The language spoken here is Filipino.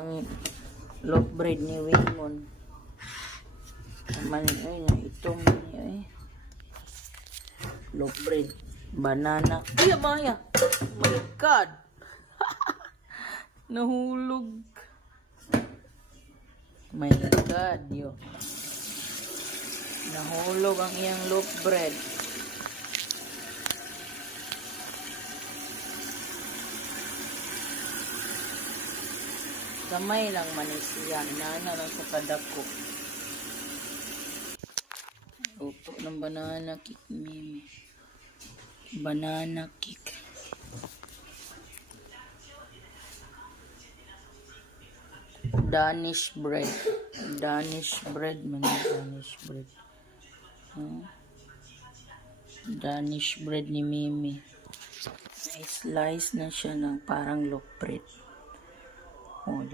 Ang loaf bread ni Waymon. Naman ay na itong ay loaf bread, banana. Ay, Maya. Oh my God. Nahulog. My God, yo. Nahulog ang iyang loaf bread. Kamay lang manis siya. Inana lang sa kadako. Luto ng banana cake, Mimi. Banana cake. Danish bread. Danish bread man. Danish bread. Danish bread ni Mimi. Slice na siya ng parang loaf bread. Oh,